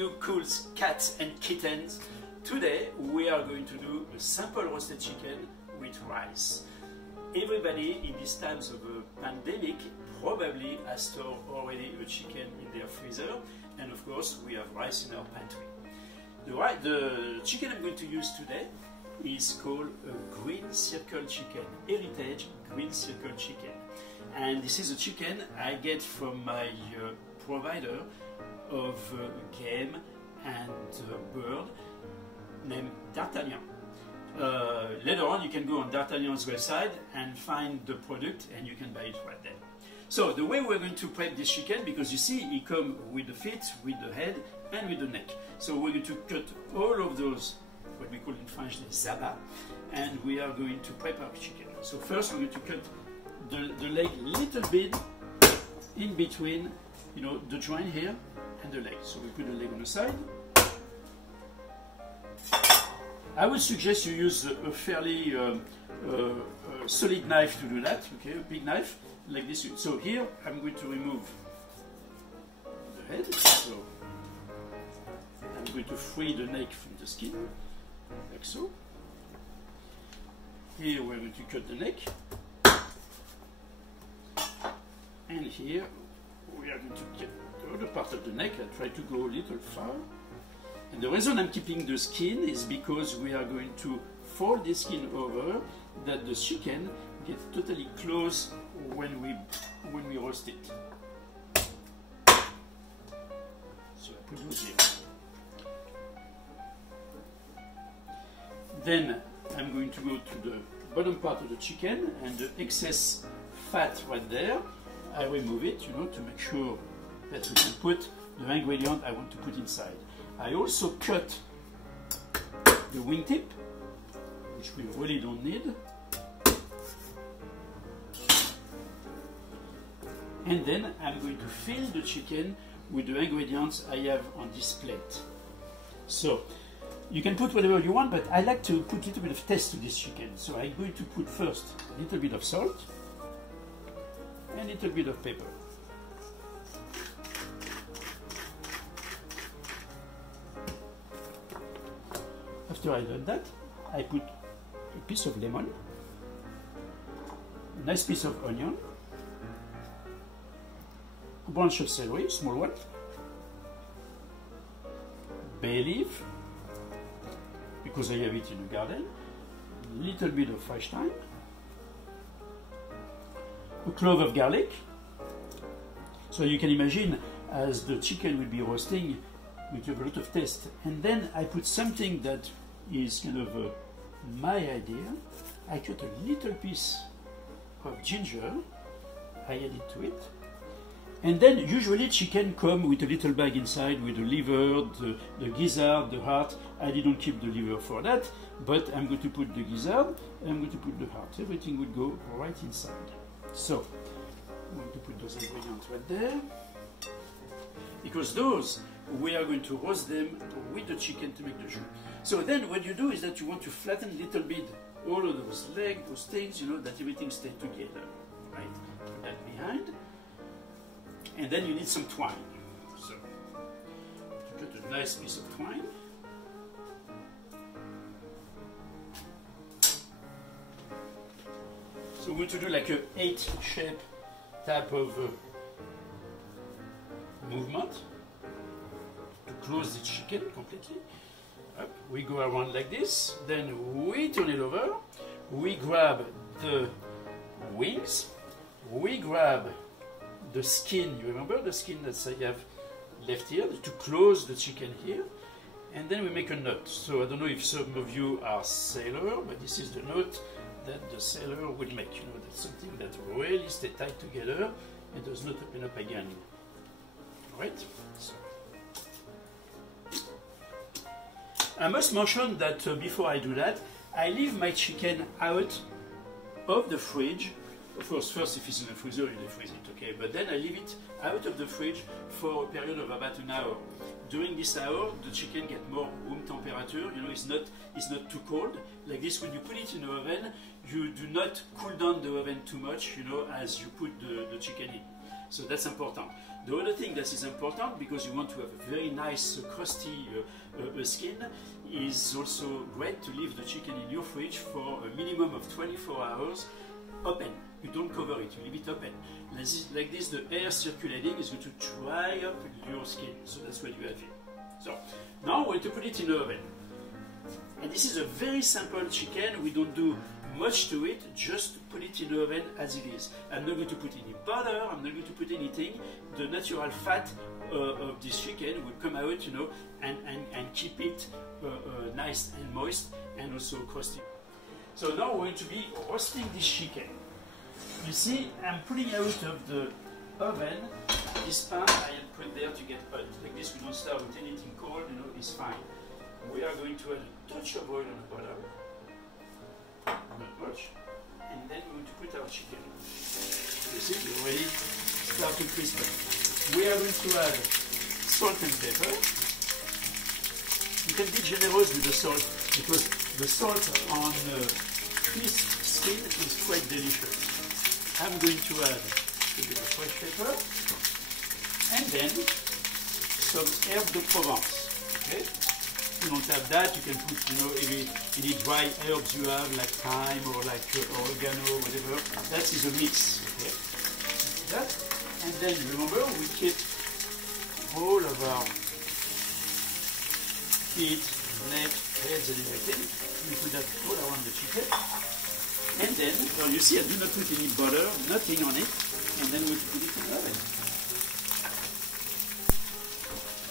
you cool cats and kittens. Today we are going to do a simple roasted chicken with rice. Everybody in these times of a pandemic probably has stored already a chicken in their freezer, and of course we have rice in our pantry. The chicken I'm going to use today is called a green circle chicken, Heritage green circle chicken. And this is a chicken I get from my provider of game and bird named D'Artagnan. Later on you can go on D'Artagnan's website and find the product and you can buy it right there. So the way we're going to prep this chicken, because you see it comes with the feet, with the head and with the neck. So we're going to cut all of those, what we call in French les abats, and we are going to prep our chicken. So first we're going to cut the leg a little bit in between, you know, the joint here and the leg. So we put the leg on the side. I would suggest you use a fairly solid knife to do that, okay, a big knife, like this. So here I'm going to remove the head, so I'm going to free the neck from the skin, like so. Here we're going to cut the neck, and here we are going to cut the other part of the neck. I try to go a little far. And the reason I'm keeping the skin is because we are going to fold the skin over, that the chicken gets totally close when we roast it. So I put those here. Then I'm going to go to the bottom part of the chicken, and the excess fat right there, I remove it, you know, to make sure that we can put the ingredient I want to put inside. I also cut the wingtip, which we really don't need. And then I'm going to fill the chicken with the ingredients I have on this plate. So you can put whatever you want, but I like to put a little bit of taste to this chicken. So I'm going to put first a little bit of salt and a little bit of pepper. After I done that, I put a piece of lemon, a nice piece of onion, a branch of celery, small one, bay leaf, because I have it in the garden, a little bit of fresh thyme, a clove of garlic. So you can imagine, as the chicken will be roasting, we have a lot of taste. And then I put something that is kind of my idea. I cut a little piece of ginger, I add it to it, and then usually chicken come with a little bag inside with the liver, the gizzard, the heart. I didn't keep the liver for that, but I'm going to put the gizzard, I'm going to put the heart. Everything will go right inside. So I'm going to put those ingredients right there, because those we are going to roast them with the chicken to make the jus. So then what you do is that you want to flatten a little bit all of those legs, those things, you know, that everything stays together, right? Put that behind. And then you need some twine. So to cut a nice piece of twine. So we're going to do like a 8 shape type of movement to close the chicken completely. Up. We go around like this, then we turn it over, we grab the wings, we grab the skin, you remember the skin that I have left here to close the chicken here, and then we make a knot. So I don't know if some of you are sailor, but this is the knot that the sailor will make. You know, that's something that really stays tight together and does not open up again. Alright? So I must mention that before I do that, I leave my chicken out of the fridge. Of course, first if it's in the freezer, you freeze it, okay? But then I leave it out of the fridge for a period of about an hour. During this hour, the chicken gets more room temperature. You know, it's not too cold. Like this, when you put it in the oven, you do not cool down the oven too much, you know, as you put the chicken in. So that's important. The other thing that is important, because you want to have a very nice crusty skin, is also great to leave the chicken in your fridge for a minimum of 24 hours open. You don't cover it, you leave it open. Like this, the air circulating is going to dry up your skin. So that's what you have here. So now we're going to put it in the oven. And this is a very simple chicken. We don't do much to it, just put it in the oven as it is. I'm not going to put any butter, I'm not going to put anything. The natural fat of this chicken will come out, you know, and keep it nice and moist and also crusty. So now we're going to be roasting this chicken. You see, I'm putting out of the oven this pan I had put there to get hot. Like this, we don't start with anything cold, you know, it's fine. We are going to add a touch of oil on the bottom. Not much. And then we're going to put our chicken. You see, it already started crisping. We are going to add salt and pepper. You can be generous with the salt because the salt on crisp skin is quite delicious. I'm going to add a bit of fresh pepper and then some herbe de Provence. Okay? If you don't have that, you can put, you know, any dry herbs you have, like thyme or like oregano, whatever. That is a mix. Okay? That. And then remember, we keep all of our feet, neck, heads, and everything. We put that all around the chicken. And then, well, you see, I do not put any butter, nothing on it. And then we put it in the oven.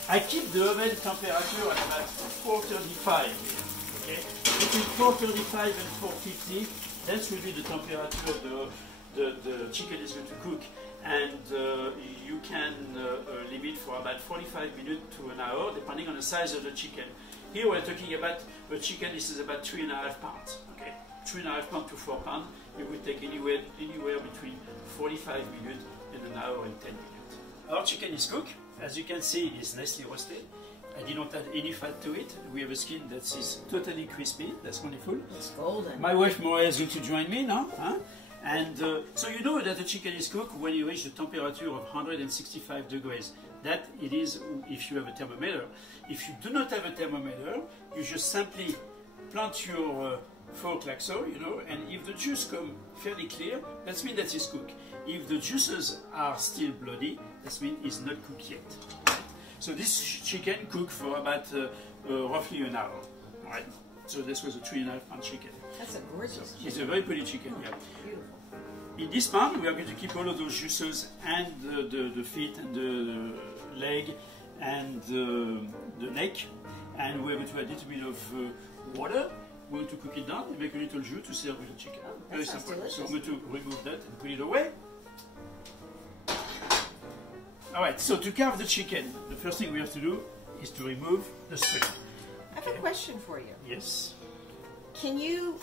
I keep the oven temperature at about 435. Okay? Between 435 and 450, that will be the temperature the chicken is going to cook. And you can leave it for about 45 minutes to an hour, depending on the size of the chicken. Here we're talking about a chicken, this is about 3.5 pounds. Okay? 3.5 pounds to 4 pounds. It will take anywhere between 45 minutes and an hour and 10 minutes. Our chicken is cooked. As you can see, it's nicely roasted. I did not add any fat to it. We have a skin that is totally crispy. That's wonderful. It's golden. My wife Moira is going to join me now. Huh? And so you know that the chicken is cooked when you reach the temperature of 165 degrees. That it is if you have a thermometer. If you do not have a thermometer, you just simply plant your fork like so, you know, and if the juice come fairly clear, that means that it's cooked. If the juices are still bloody, that means it's not cooked yet. So this chicken cooked for about roughly an hour. All right. So this was a 3.5 pound chicken. That's a gorgeous chicken. It's a very pretty chicken. Yeah. Beautiful. In this pan, we are going to keep all of those juices and the feet and the leg and the neck, and we're going to add a little bit of water. We're going to cook it down and make a little jus to serve with the chicken. Very simple. Delicious. So I'm going to remove that and put it away. Alright, so to carve the chicken, the first thing we have to do is to remove the string. I have a question for you. Yes. Can you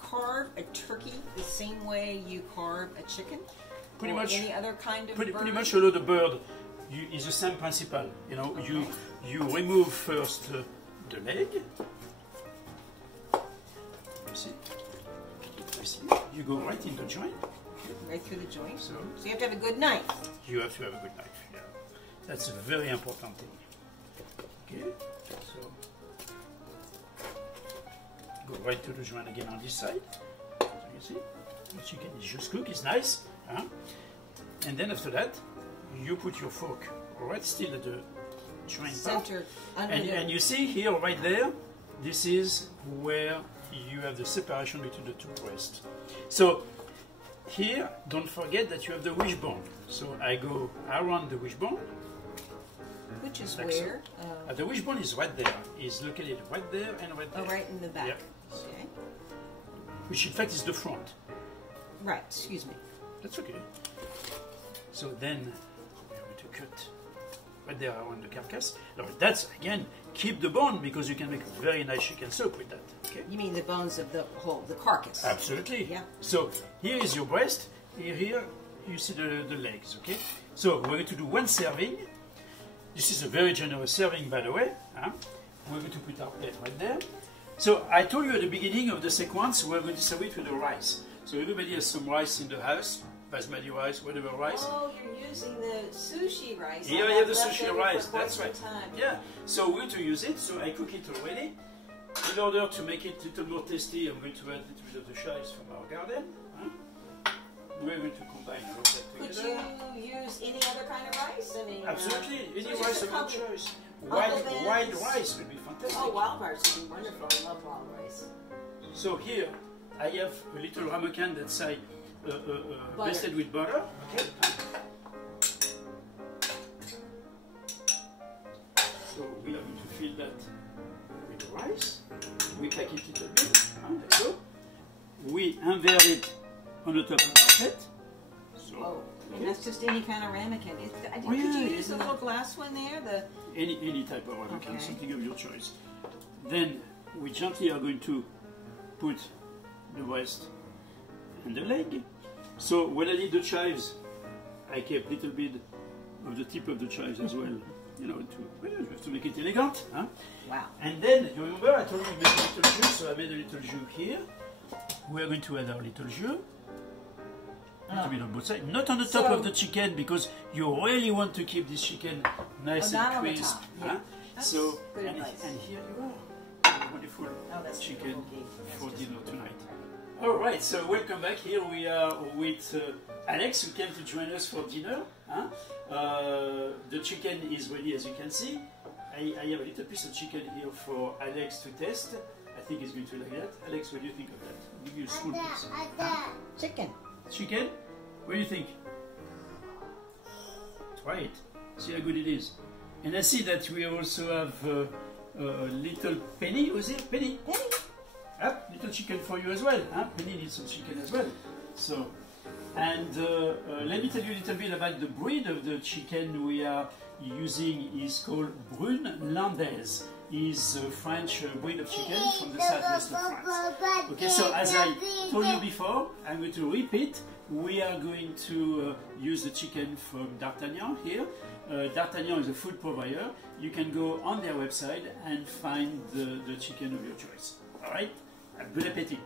carve a turkey the same way you carve a chicken? Pretty or much. Any other kind of Pretty much, bird? although the bird is the same principle. You know, Okay. you remove first the leg. You see? You go right in the joint. Right through the joint. So you have to have a good knife. you have to have a good knife. Yeah. That's a very important thing. Okay. So go right to the joint again on this side. So you see, the chicken is just cooked. It's nice. Huh? And then after that, you put your fork right still at the joint part. Center. Under And you see here, right there, this is where you have the separation between the two breasts. So here, don't forget that you have the wishbone. So I go around the wishbone. which is like where? So. The wishbone is right there. It's located right there and right there. Oh, right in the back. Yeah. Okay. Which in fact is the front. Right, excuse me. That's okay. So then we're going to cut right there around the carcass. Now that's again, keep the bone because you can make a very nice chicken soup with that. Okay. You mean the bones of the whole, the carcass? Absolutely. Yeah. So here is your breast. Here you see the legs. Okay. So we're going to do one serving. This is a very generous serving, by the way. Huh? We're going to put our plate right there. So I told you at the beginning of the sequence we're going to serve it with the rice. So everybody has some rice in the house. basmati rice, whatever rice. Oh, you're using the sushi rice. Here I have the sushi rice, that's right. Yeah, so we're going to use it, so I cook it already. In order to make it a little more tasty, I'm going to add a little bit of the chives from our garden. We're going to combine all that together. Could you use any other kind of rice? I mean, absolutely, any so rice of your choice. Wild rice would be fantastic. Oh, wild rice would be wonderful. I love wild rice. So here I have a little ramekin that's basted with butter. Okay. So we are going to fill that with the rice. We pack it a little bit. Like so. We invert it on the top of our plate. So, oh, and that's just any kind of ramekin. Could you use the little glass one there? Any type of ramekin, okay. Something of your choice. Then we gently are going to put the breast and the leg. So when I did the chives, I kept a little bit of the tip of the chives as well. You know, to make it elegant. Huh? Wow. And then, you remember I told you to make a little jus, so I made a little jus here. We are going to add our little jus. A little bit on both sides. Not on the top of the chicken, because you really want to keep this chicken nice and crisp. Yeah. So, and here you are. Wonderful chicken for dinner tonight. Alright, so welcome back. Here we are with Alex, who came to join us for dinner. The chicken is ready, as you can see. I have a little piece of chicken here for Alex to test. I think he's going to like that. Alex, what do you think of that? I'll give you a small piece. Chicken. Chicken? What do you think? Try it. See how good it is. And I see that we also have a little Penny. Was it Penny? Penny. Little chicken for you as well. Penny needs some chicken as well. So, and let me tell you a little bit about the breed of the chicken we are using. Is called Brune Landaise. Is a French breed of chicken from the southwest of France. Okay, so as I told you before, I'm going to repeat. We are going to use the chicken from D'Artagnan here. D'Artagnan is a food provider. You can go on their website and find the chicken of your choice. All right? Bon appétit.